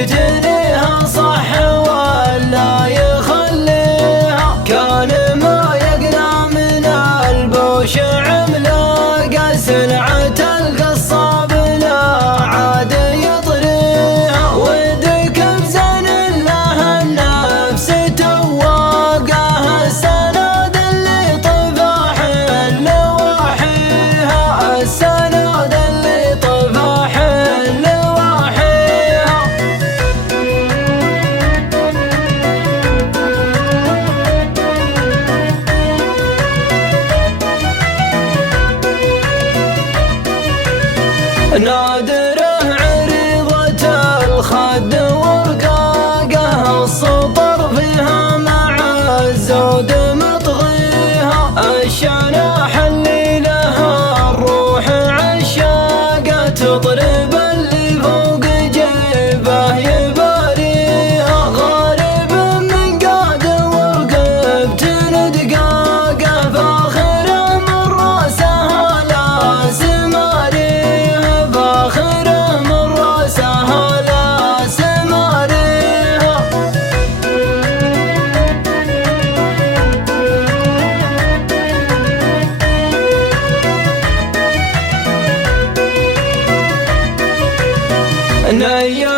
يجنيها صح ولا يخليها، كان ما يقنع من البوش عملاق سلعة القصاب لا عاد يطريها، ودك بزن له النفس تواقه السند اللي طفح لواحيها، السند اللي طفح لواحيها. نادره عريضة الخد ورقاقه، السطر فيها مع الزود مطغيها، الشناح اللي لها الروح عشاقه، تطرب اللي فوق جيبه يباريها، غارب من قاد ورقبت ندقاقه، فاخر من راسها لا سماريها، فاخر من راسها لا سماريها. نيا